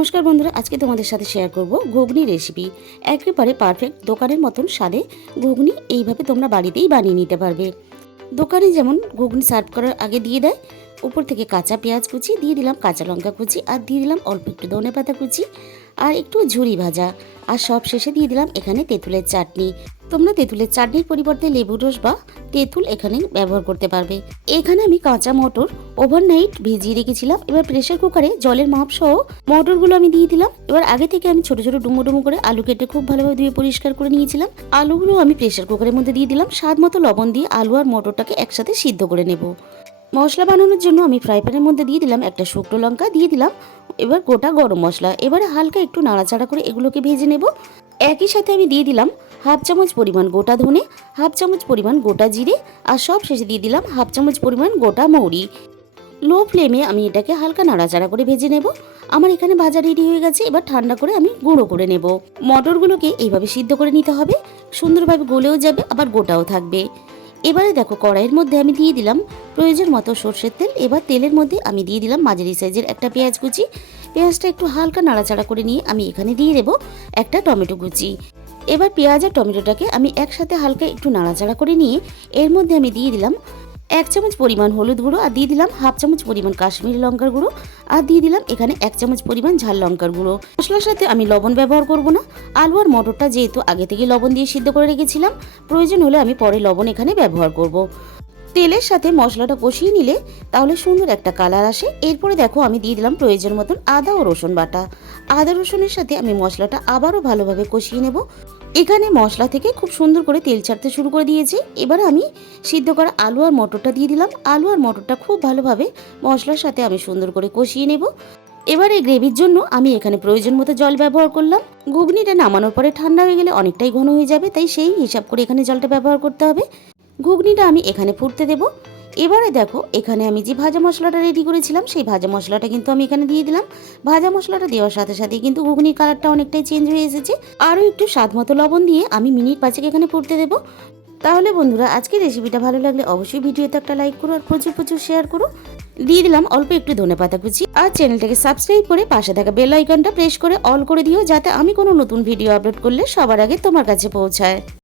নমস্কার বন্ধুরা, আজকে তোমাদের সাথে শেয়ার করব ঘুগনি রেসিপি। একেবারে পারফেক্ট দোকানের মতন স্বাদে ঘুগনি এইভাবে তোমরা বাড়িতেই বানিয়ে নিতে পারবে। দোকানে যেমন ঘুগনি সার্ভ করার আগে দিয়ে দেয়, উপর থেকে কাঁচা পেঁয়াজ কুচি দিয়ে দিলাম, কাঁচা লঙ্কা কুচি আর দিয়ে দিলাম অল্প একটু ধনেপাতা কুচি আর একটু ঝুরি ভাজা, আর সব শেষে দিয়ে দিলাম এখানে তেঁতুলের চাটনি। তোমরা তেঁতুলের চাটনির পরিবর্তে লেবুর রস বা তেঁতুল এখানে ব্যবহার করতে পারবে। এখানে আমি কাঁচা মটর ওভারনাইট ভিজিয়ে রেখেছিলাম। এবার প্রেসার কুকারে জলের মাপ সহ মটরগুলো আমি দিয়ে দিলাম। এবার আগে থেকে আমি ছোট ছোট ডুমো ডুমো করে আলু কেটে খুব ভালোভাবে ধুয়ে পরিষ্কার করে নিয়েছিলাম। আলুগুলো আমি প্রেসার কুকারের মধ্যে দিয়ে দিলাম। স্বাদ মতো লবণ দিয়ে আলু আর মটরটাকে একসাথে সিদ্ধ করে নেব। মশলা বানানোর জন্য আমি ফ্রাই প্যানের মধ্যে দিয়ে দিলাম একটা শুকনো লঙ্কা, দিয়ে দিলাম এবার গোটা গরম মশলা। এবারে হালকা একটু নাড়াচাড়া করে এগুলোকে ভেজে নেব। একই সাথে আমি দিয়ে দিলাম হাফ চামচ পরিমাণ গোটা ধনে, হাফ চামচ পরিমাণ গোটা জিরে আর সব শেষে দিয়ে দিলাম হাফ চামচ পরিমাণ গোটা মৌরি। লো ফ্লেমে আমি এটাকে হালকা নাড়াচাড়া করে ভেজে নেব। আমার এখানে ভাজা রেডি হয়ে গেছে। এবার ঠান্ডা করে আমি গুঁড়ো করে নেব। মটরগুলোকে এইভাবে সিদ্ধ করে নিতে হবে, সুন্দরভাবে গলেও যাবে আবার গোটাও থাকবে। এবারে দেখো কড়াইয়ের মধ্যে আমি দিয়ে দিলাম প্রয়োজন মতো সর্ষের তেল। এবার তেলের মধ্যে আমি দিয়ে দিলাম মাঝারি সাইজের একটা পেঁয়াজ কুচি। পেঁয়াজটা একটু হালকা নাড়াচাড়া করে নিয়ে আমি এখানে দিয়ে দেবো একটা টমেটো কুচি। এবার পেঁয়াজ আর টমেটোটাকে আমি একসাথে হালকা একটু নাড়াচাড়া করে নিয়ে এর মধ্যে আমি দিয়ে দিলাম 1 চামচ পরিমাণ হলুদ গুঁড়ো আর দিয়ে দিলাম হাফ চামচ পরিমাণ কাশ্মীরি লঙ্কার গুঁড়ো আর দিয়ে দিলাম এখানে 1 চামচ পরিমাণ ঝাল লঙ্কার গুঁড়ো। মশলার সাথে আমি লবণ ব্যবহার করব না। আলু আর মটরটা যেহেতু আগে থেকে লবণ দিয়ে সিদ্ধ করে রেখেছিলাম, প্রয়োজন হলে আমি পরে লবণ এখানে ব্যবহার করব। তেলের সাথে মশলাটা কষিয়ে নিলে তাহলে সুন্দর একটা কালার আসে। এরপরে দেখো আমি দিয়ে দিলাম প্রয়োজন মতন আদা ও রসুন বাটা। আদা রসুনের সাথে আমি মশলাটা আবারও ভালোভাবে কষিয়ে নেব। এখানে মশলা থেকে খুব সুন্দর করে তেল ছাড়তে শুরু করে দিয়েছে। এবার আমি সিদ্ধ করা আলু আর মটরটা দিয়ে দিলাম। আলু আর মটরটা খুব ভালোভাবে মশলার সাথে আমি সুন্দর করে কষিয়ে নেব। এবার এই গ্রেভির জন্য আমি এখানে প্রয়োজন মতো জল ব্যবহার করলাম। ঘুগনিটা নামানোর পরে ঠান্ডা হয়ে গেলে অনেকটাই ঘন হয়ে যাবে, তাই সেই হিসাব করে এখানে জলটা ব্যবহার করতে হবে। ঘুগনিটা আমি এখানে ফুটতে দেব। এবারে দেখো এখানে আমি যে ভাজা মশলাটা রেডি করেছিলাম সেই ভাজা মশলাটা কিন্তু আমি এখানে দিয়ে দিলাম। ভাজা মশলাটা দেওয়ার সাথে সাথে কিন্তু ঘুগনির কালারটা অনেকটাই চেঞ্জ হয়ে এসেছে। আরও একটু স্বাদ মতো লবণ দিয়ে আমি মিনিট 5 এখানে ফুটতে দেবো। তাহলে বন্ধুরা, আজকের রেসিপিটা ভালো লাগলে অবশ্যই ভিডিওতে একটা লাইক করো আর প্রচুর প্রচুর শেয়ার করো। দিয়ে দিলাম অল্প একটু ধনেপাতা কুচি আর চ্যানেলটাকে সাবস্ক্রাইব করে পাশে থাকা বেল আইকনটা প্রেস করে অল করে দিও, যাতে আমি কোনো নতুন ভিডিও আপলোড করলে সবার আগে তোমার কাছে পৌঁছায়।